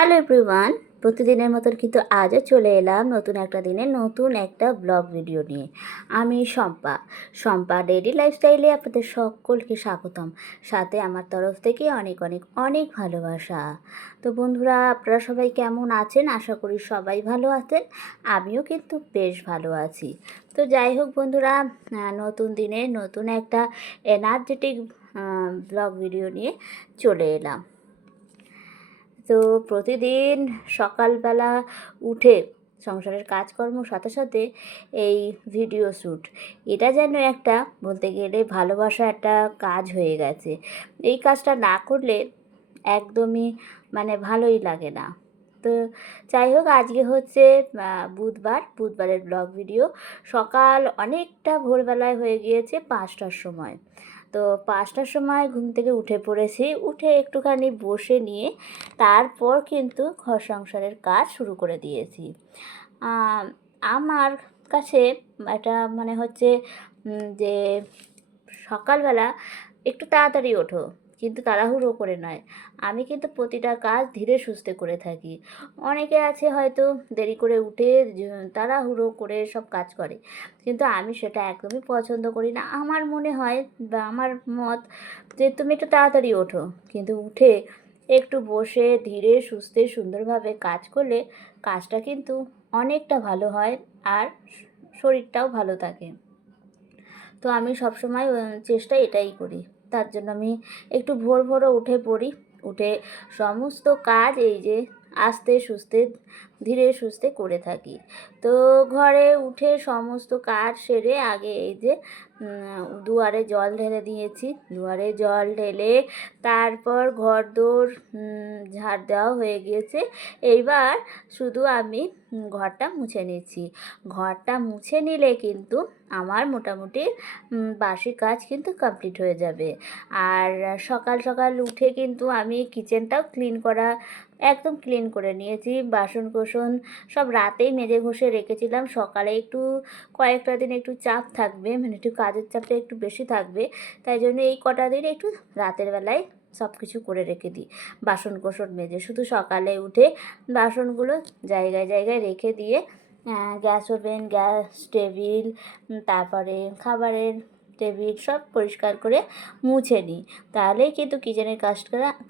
Hello everyone, প্রতিদিনের মতন কিন্তু আজও চলে এলাম নতুন একটা দিনে নতুন একটা ব্লগ ভিডিও নিয়ে। আমি শম্পা ডেইলি লাইফস্টাইলে আপনাদের সকলকে স্বাগতম। সাথে আমার তরফ থেকে অনেক অনেক অনেক ভালোবাসা। তো বন্ধুরা, আপনারা সবাই কেমন আছেন? আশা করি সবাই ভালো আছেন। আমিও কিন্তু বেশ ভালো আছি। তো যাই হোক বন্ধুরা, নতুন দিনে নতুন একটা এনার্জেটিক ব্লগ ভিডিও নিয়ে চলে এলাম। তো প্রতিদিন সকালবেলা উঠে সংসারের কাজকর্ম সাথে সাথে এই ভিডিও শ্যুট, এটা যেন একটা বলতে গেলে ভালোবাসা একটা কাজ হয়ে গেছে। এই কাজটা না করলে একদমই ভালোই লাগে না। তো যাই হোক, আজকে হচ্ছে বুধবারের ব্লগ ভিডিও। সকাল অনেকটা ভোরবেলায় হয়ে গিয়েছে 5টার সময়। তো 5টার সময় ঘুম থেকে উঠে পড়েছি, উঠে একটুখানি বসে নিয়ে তারপর কিন্তু ঘর সংসারের কাজ শুরু করে দিয়েছি। আমার কাছে এটা মনে হচ্ছে যে সকালবেলা একটু তাড়াতাড়ি ওঠো, কিন্তু তাড়াহুড়ো করে নয়। আমি কিন্তু প্রতিটা কাজ ধীরে সুস্থে করে থাকি। অনেকে আছে হয়তো দেরি করে উঠে তাড়াহুড়ো করে সব কাজ করে, কিন্তু আমি সেটা একদমই পছন্দ করি না। আমার মনে হয় বা আমার মত যে তুমি একটু তাড়াতাড়ি ওঠো, কিন্তু উঠে একটু বসে ধীরে সুস্থে সুন্দরভাবে কাজ করলে কাজটা কিন্তু অনেকটা ভালো হয়, আর শরীরটাও ভালো থাকে। তো আমি সবসময় চেষ্টা এটাই করি। তার জন্য আমি একটু ভোর উঠে পড়ি। উঠে সমস্ত কাজ এই যে আস্তে সুস্তে ধীরে সুস্থে করে থাকি। তো ঘরে উঠে সমস্ত কাজ সেরে আগে এই যে দুয়ারে জল ঢেলে দিয়েছি। দুয়ারে জল ঢেলে তারপর ঘরদোর ঝাড় দেওয়া হয়ে গিয়েছে। এইবার শুধু আমি ঘরটা মুছে নিচ্ছি। ঘরটা মুছে নিলে কিন্তু আমার মোটামুটি বাসি কাজ কিন্তু কমপ্লিট হয়ে যাবে। আর সকাল সকাল উঠে কিন্তু আমি কিচেনটাও একদম ক্লিন করে নিয়েছি। বাসন কোসন সব রাতেই মেজে ঘষে রেখেছিলাম। সকালে একটু কয়েকটা দিন একটু চাপ থাকবে, একটু কাজের চাপটা একটু বেশি থাকবে, তাই জন্য এই কটা দিন একটু রাতের বেলায় সব কিছু করে রেখে দিই। বাসন কোসন মেজে শুধু সকালে উঠে বাসনগুলো জায়গায় জায়গায় রেখে দিয়ে গ্যাস ওভেন, গ্যাস টেবিল, তারপরে খাবারের টেবিল সব পরিষ্কার করে মুছে নিই। তাহলেই কিন্তু কিচেনের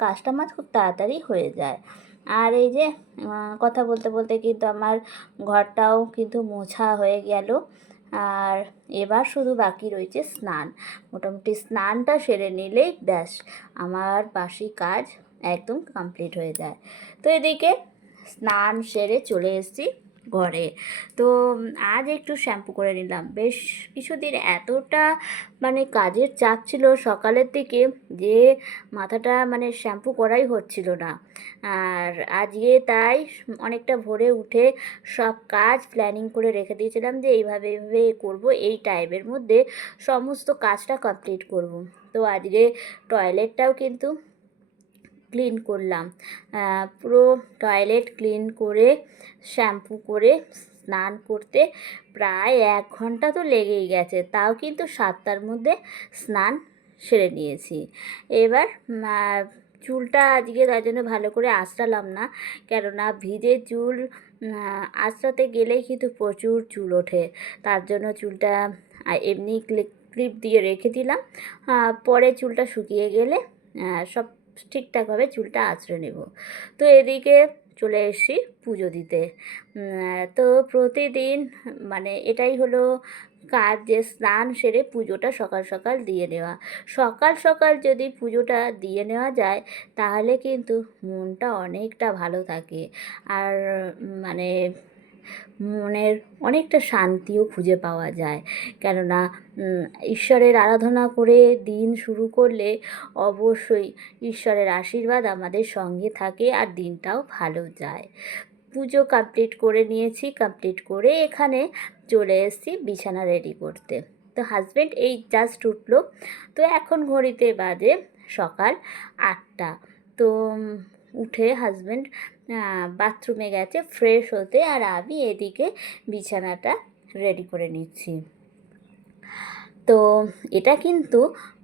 কাজটা আমার খুব তাড়াতাড়ি হয়ে যায়। আর এই যে কথা বলতে বলতে কিন্তু আমার ঘরটাও কিন্তু মোছা হয়ে গেল। আর এবার শুধু বাকি রয়েছে স্নান। মোটামুটি স্নানটা সেরে নিলেই ব্যাস আমার বাসি কাজ একদম কমপ্লিট হয়ে যায়। তো এদিকে স্নান সেরে চলে এসেছি ঘরে। তো আজ একটু শ্যাম্পু করে নিলাম। বেশ কিছুদিন এতটা কাজের চাপ ছিল সকালের দিকে যে মাথাটা শ্যাম্পু করাই হচ্ছিল না। আর আজকে তাই অনেকটা ভোরে উঠে সব কাজ প্ল্যানিং করে রেখে দিয়েছিলাম যে এইভাবে এইভাবে করব, এই টাইমের মধ্যে সমস্ত কাজটা কমপ্লিট করব। তো আজকে টয়লেটটাও কিন্তু ক্লিন করলাম। পুরো টয়লেট ক্লিন করে শ্যাম্পু করে স্নান করতে প্রায় 1 ঘন্টা তো লেগেই গেছে, তাও কিন্তু 7টার মধ্যে স্নান সেরে নিয়েছি। এবার চুলটা আজকে তার জন্য ভালো করে আঁচড়ালাম না, কেননা ভিজে চুল আঁচড়াতে গেলেই কিন্তু প্রচুর চুল ওঠে। তার জন্য চুলটা এমনি ক্লিপ দিয়ে রেখে দিলাম। পরে চুলটা শুকিয়ে গেলে সব ঠিকঠাকভাবে চুলটা আঁচড়ে নেব। তো এদিকে চলে এসেছি পুজো দিতে। তো প্রতিদিন এটাই হলো কাজ, যে স্নান সেরে পুজোটা সকাল সকাল দিয়ে নেওয়া। সকাল সকাল যদি পুজোটা দিয়ে নেওয়া যায় তাহলে কিন্তু মনটা অনেকটা ভালো থাকে, আর মনের অনেকটা শান্তিও খুঁজে পাওয়া যায়। কেননা ঈশ্বরের আরাধনা করে দিন শুরু করলে অবশ্যই ঈশ্বরের আশীর্বাদ আমাদের সঙ্গে থাকে আর দিনটাও ভালো যায়। পুজো কমপ্লিট করে নিয়েছি। কমপ্লিট করে এখানে চলে এসেছি বিছানা রেডি করতে। তো হাজব্যান্ড এই জাস্ট উঠলো। তো এখন ঘড়িতে বাজে সকাল 8টা। তো উঠে হাজব্যান্ড বাথরুমে গেছে ফ্রেশ হতে, আর আমি এদিকে বিছানাটা রেডি করে নিচ্ছি। তো এটা কিন্তু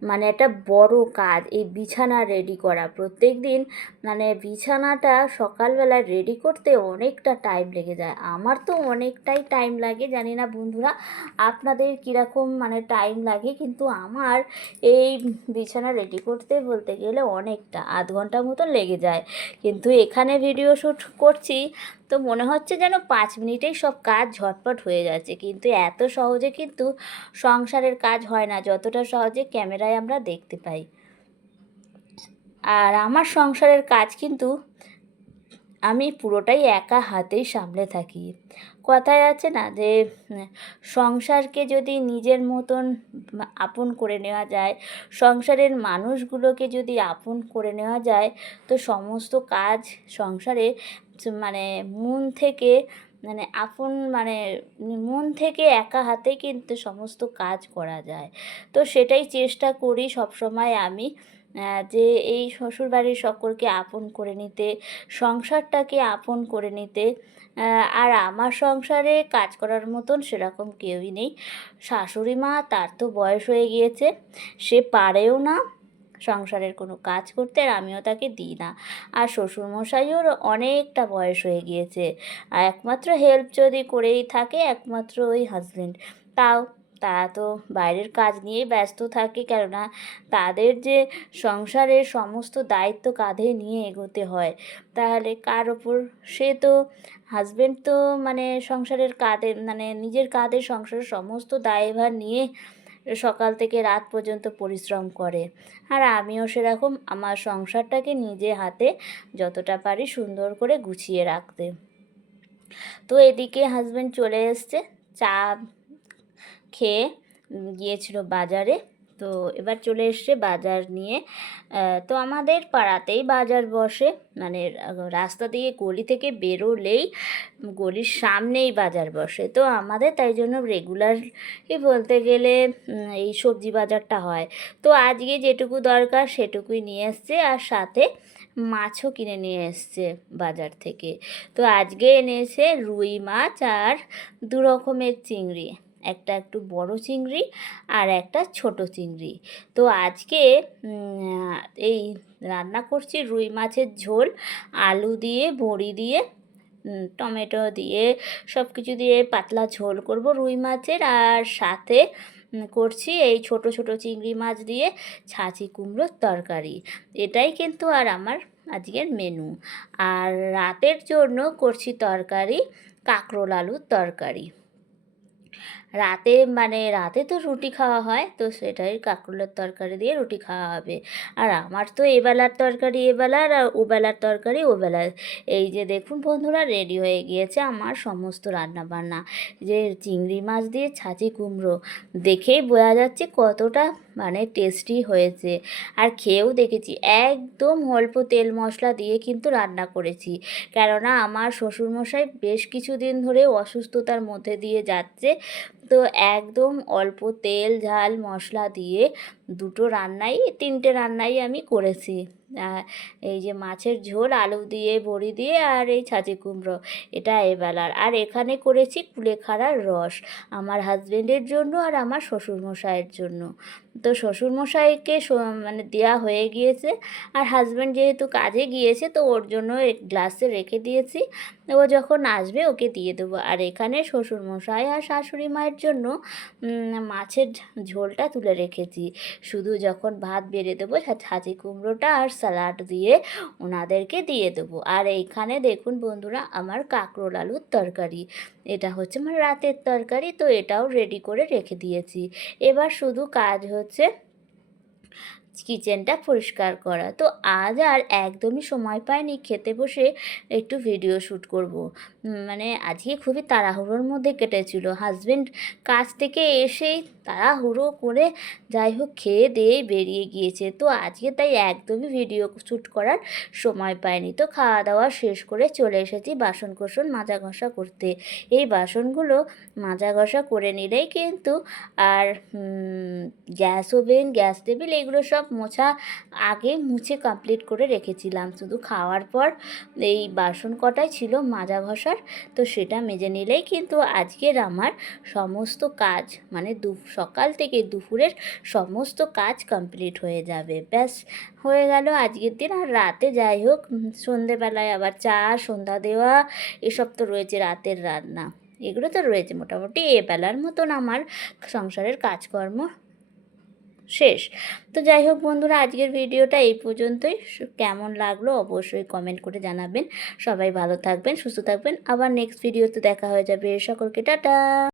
মানে একটা বড় কাজ এই বিছানা রেডি করা। প্রত্যেক দিন মানে বিছানাটা সকালবেলা রেডি করতে অনেকটা টাইম লেগে যায়। আমার তো অনেকটাই টাইম লাগে, জানি না বন্ধুরা আপনাদের কীরকম মানে টাইম লাগে, কিন্তু আমার এই বিছানা রেডি করতে বলতে গেলে অনেকটা আধ ঘন্টা মতন লেগে যায়। কিন্তু এখানে ভিডিও শ্যুট করছি তো মনে হচ্ছে যেন 5 মিনিটেই সব কাজ ঝটপট হয়ে যাচ্ছে, কিন্তু এত সহজে কিন্তু সংসারের কাজ হয় না যতটা সহজে ক্যামেরায় আমরা দেখতে পাই। আর আমার সংসারের কাজ কিন্তু আমি পুরোটাই একা হাতেই সামলে থাকি। কথায় আছে না যে সংসারকে যদি নিজের মতন আপন করে নেওয়া যায়, সংসারের মানুষগুলোকে যদি আপন করে নেওয়া যায়, তো সমস্ত কাজ সংসারে মানে মন থেকে মানে আপন মানে মন থেকে একা হাতে কিন্তু সমস্ত কাজ করা যায়। তো সেটাই চেষ্টা করি সবসময় আমি, যে এই শ্বশুরবাড়ির সকলকে আপন করে নিতে, সংসারটাকে আপন করে নিতে। আর আমার সংসারে কাজ করার মতন সেরকম কেউই নেই। শাশুড়ি মা, তার তো বয়স হয়ে গিয়েছে, সে পারেও না সংসারের কোনো কাজ করতে, আর আমিও তাকে দিই না। আর শ্বশুরমশাইওর অনেকটা বয়স হয়ে গিয়েছে, আর একমাত্র হেল্প যদি করেই থাকে একমাত্র ওই হাজবেন্ড, তাও তারা তো বাইরের কাজ নিয়েই ব্যস্ত থাকে, কেননা তাদের যে সংসারের সমস্ত দায়িত্ব কাঁধে নিয়ে এগোতে হয়, তাহলে কার ওপর? সে তো হাজবেন্ড তো মানে সংসারের কাঁধে মানে নিজের কাঁধে সংসারের সমস্ত দায়ভার নিয়ে সকাল থেকে রাত পর্যন্ত পরিশ্রম করে। আর আমিও সেরকম আমার সংসারটাকে নিজে হাতে যতটা পারি সুন্দর করে গুছিয়ে রাখতে। তো এদিকে হাজবেন্ড চলে এসছে, চা খেয়ে গিয়েছিল বাজারে, তো এবার চলে এসছে বাজার নিয়ে। তো আমাদের পাড়াতেই বাজার বসে, মানে রাস্তা দিয়ে গলি থেকে বেরোলেই গলির সামনেই বাজার বসে। তো আমাদের তাই জন্য রেগুলারই বলতে গেলে এই সবজি বাজারটা হয়। তো আজকে যেটুকু দরকার সেটুকুই নিয়ে এসছে, আর সাথে মাছও কিনে নিয়ে এসছে বাজার থেকে। তো আজকে এনেছে রুই মাছ আর 2 রকমের চিংড়ি, একটা একটু বড় চিংড়ি আর একটা ছোট চিংড়ি। তো আজকে এই রান্না করছি রুই মাছের ঝোল, আলু দিয়ে বড়ি দিয়ে টমেটো দিয়ে সব কিছু দিয়ে পাতলা ঝোল করব রুই মাছের, আর সাথে করছি এই ছোট ছোট চিংড়ি মাছ দিয়ে ছাঁচি কুমড়োর তরকারি। এটাই কিন্তু আর আমার আজকের মেনু। আর রাতের জন্য করছি তরকারি কাঁকরোল আলুর তরকারি। রাতে তো রুটি খাওয়া হয়, তো সেটাই কাঁকরোলের তরকারি দিয়ে রুটি খাওয়া হবে। আর আমার তো এবেলার তরকারি এবেলার, আর ওবেলার তরকারি ওবেলার। এই যে দেখুন বন্ধুরা, রেডি হয়ে গিয়েছে আমার সমস্ত রান্নাবান্না। যে চিংড়ি মাছ দিয়ে ছাঁচি কুমড়ো, দেখেই বোঝা যাচ্ছে কতটা মানে টেস্টি হয়েছে। আর খেয়েও দেখেছি, একদম অল্প তেল মশলা দিয়ে কিন্তু রান্না করেছি, কেননা আমার শ্বশুরমশাই বেশ কিছুদিন ধরে অসুস্থতার মধ্যে দিয়ে যাচ্ছে। তো একদম অল্প তেল ঝাল মশলা দিয়ে 3টে রান্নাই আমি করেছি। এই যে মাছের ঝোল আলু দিয়ে বড়ি দিয়ে আর এই ছাঁচি কুমড়ো, এটা এবেলার। আর এখানে করেছি কুলেখাড়ার রস আমার হাজবেন্ডের জন্য আর আমার শ্বশুরমশাইয়ের জন্য। তো শ্বশুরমশাইকে মানে দেওয়া হয়ে গিয়েছে, আর হাজবেন্ড যেহেতু কাজে গিয়েছে তো ওর জন্য গ্লাসে রেখে দিয়েছি, ও যখন আসবে ওকে দিয়ে দেবো। আর এখানে শ্বশুরমশাই আর শাশুড়ি মায়ের জন্য মাছের ঝোলটা তুলে রেখেছি, শুধু যখন ভাত বেড়ে দেবো ছাঁচি কুমড়োটা আর স্যালাড দিয়ে ওনাদেরকে দিয়ে দেবো। আর এইখানে দেখুন বন্ধুরা আমার কাঁকরোল আলুর তরকারি, এটা হচ্ছে আমার রাতের তরকারি, তো এটাও রেডি করে রেখে দিয়েছি। এবার শুধু কাজ হচ্ছে কিচেনটা পরিষ্কার করা। তো আজ আর একদমই সময় পাইনি খেতে বসে একটু ভিডিও শ্যুট করব। মানে আজকে খুবই তাড়াহুড়োর মধ্যে কেটেছিল। হাজবেন্ড কাজ থেকে এসেই তাড়াহুড়ো করে যাই হোক খেয়ে দিয়ে বেরিয়ে গিয়েছে, তো আজকে তাই একদমই ভিডিও শ্যুট করার সময় পাইনি। তো খাওয়া দাওয়া শেষ করে চলে এসেছি বাসন কোসন মাজা ঘষা করতে। এই বাসনগুলো মাজা ঘষা করে নিলেই কিন্তু আর গ্যাস ওভেন গ্যাস টেবিল এগুলো সব মোছা আগে মুছে কমপ্লিট করে রেখেছিলাম, শুধু খাওয়ার পর এই বাসন কটাই ছিল মাজা ঘষার, তো সেটা মেজে নিলেই কিন্তু আজকের আমার সমস্ত কাজ মানে সকাল থেকে দুপুরের সমস্ত কাজ কমপ্লিট হয়ে যাবে। ব্যাস হয়ে গেল আজকের দিন। আর রাতে যাই হোক সন্ধেবেলায় আবার চা, সন্ধ্যা দেওয়া, এসব তো রয়েছে, রাতের রান্না এগুলো তো রয়েছে। মোটামুটি বেলার মতন আমার সংসারের কাজকর্ম শেষ। তো যাই হোক বন্ধুরা, আজকের ভিডিওটা এই পর্যন্তই। কেমন লাগলো অবশ্যই কমেন্ট করে জানাবেন। সবাই ভালো থাকবেন, সুস্থ থাকবেন। আবার নেক্সট ভিডিওতে দেখা হয়ে যাবে। সকলকে টাটা।